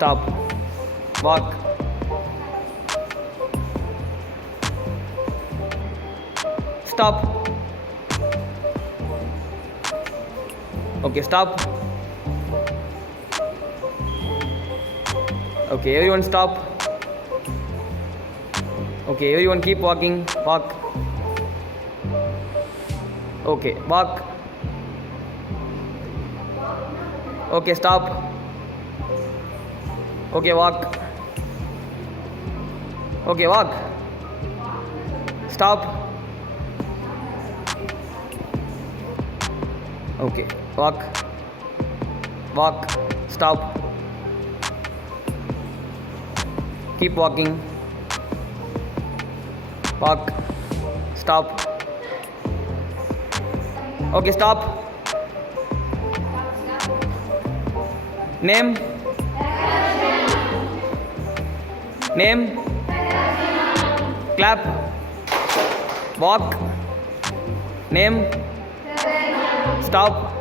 stop, walk, stop, okay, stop, okay, everyone stop, okay, everyone keep walking, walk, okay, walk, okay, stop, okay, walk, okay, walk, stop, okay, walk, walk, stop, keep walking, walk, stop, okay, stop, name, name, clap, walk, name, stop,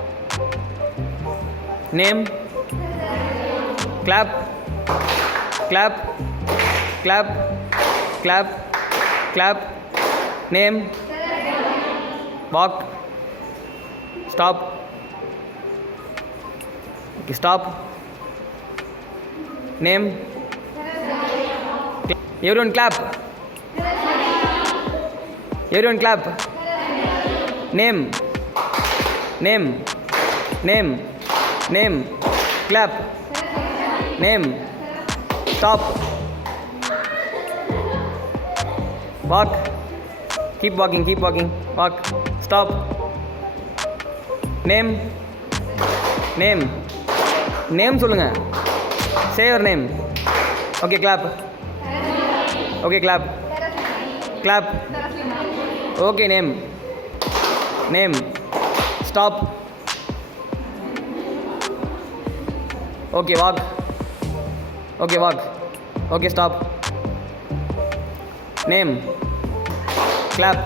name, clap, clap, clap, clap, clap, name, walk, stop, okay, stop, name, everyone clap, everyone clap, name, name, name, name, clap, name, stop, walk, keep walking, walk, stop, name, name, name சொல்லுங்க, say your name, okay, clap, okay, clap, clap, okay, name, name, stop, okay, walk, okay, walk, okay, stop, name, clap,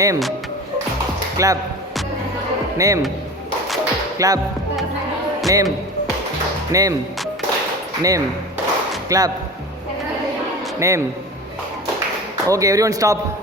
name, clap, name, clap, name, name, name, clap, name, okay, everyone stop.